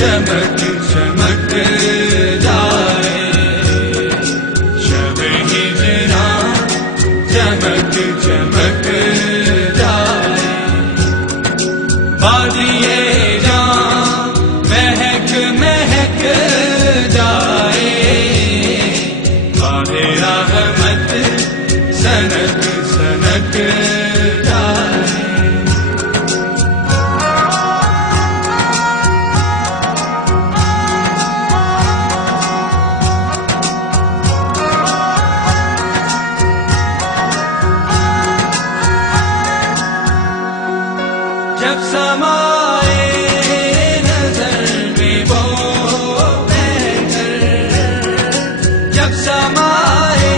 चमक चमक जाए, शब हिजरा चमक चमक जाए। वादिए जान महक महक जाए, वादे रहमत सनक सनक जाए। जब समाए नजर में वो बहकर, जब समाए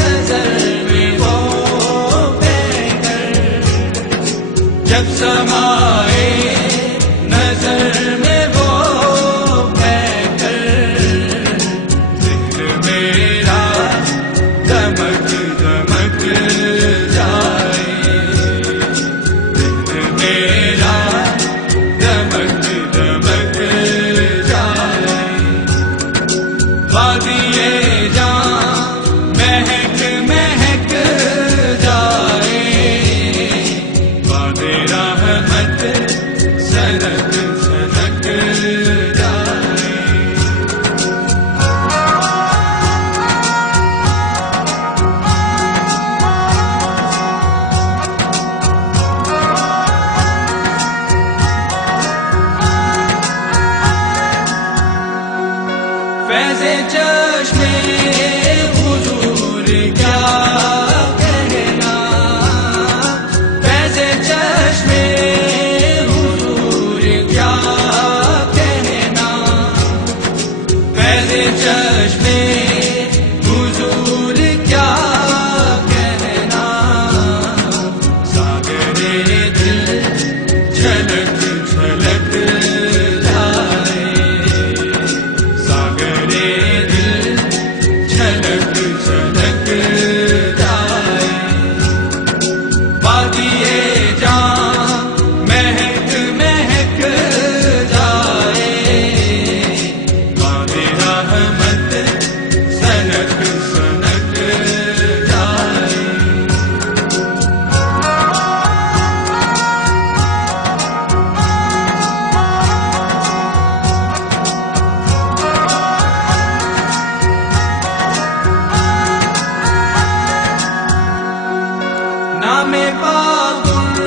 नजर में वो बहकर, जब समाए नजर में वो बहकर, दिल मेरा दमक दमक जाए, मेरा दमक दमक जाए। वादिए जान महक महक जाए, वादे रहमत सनक सनक जाए। फैज़े चश्मे हुजूर क्या कहना, फैज़े चश्मे हुजूर क्या कहना, फैज़े चश्मे हुजूर क्या कहना। सागरे दिल झलक झलक जाए, सागरे दिल झलक झलक जाए। वादिए जान महक महक जाए, वादे रहमत सनक सनक जाए। नामे पाकुल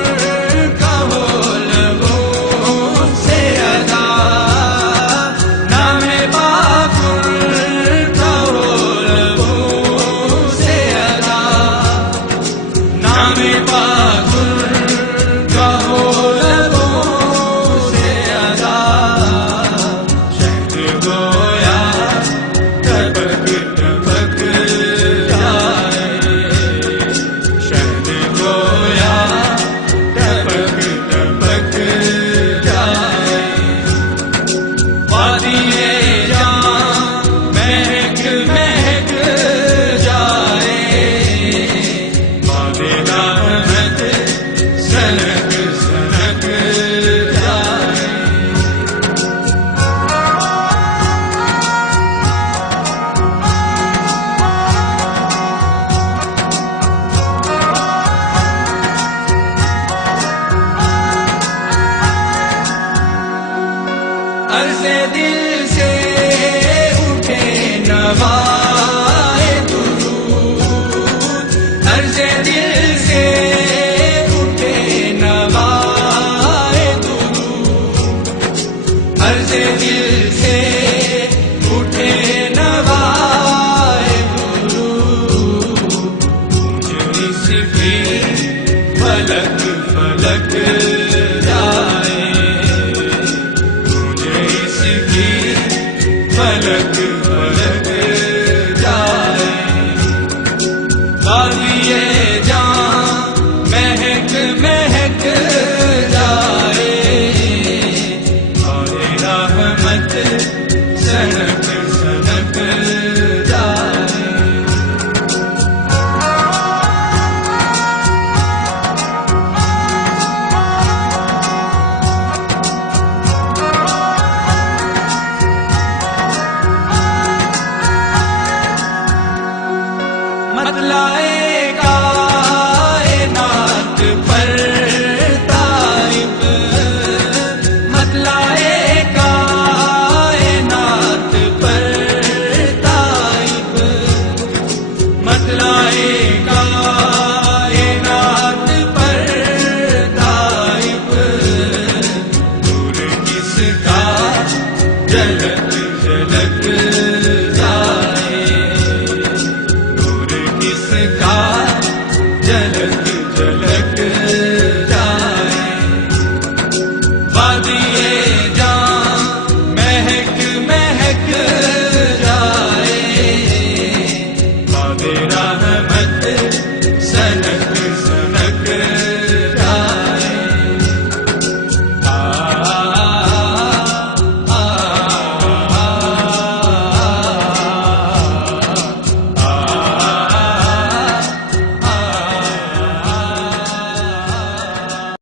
कहो लबों से अदा, नामे पाकुल कहो लबों से अदा, नामे पाकुल कहो लबों से अदा। शहद गोया टपक टपक जाए, शहद गोया टपक टपक जाए। वादिए जान महक महक जाए, वादे रहमत सनक सनक जाए। अर्ज़े दिल से उठे नवाए दुरूद, अर्ज़े दिल से उठे नवाए दुरूद, अर्ज़े दिल से उठे नवाए दुरूद। मुझे इसकी फलक फलक जाए, मुझे इसकी फलक फलक वादी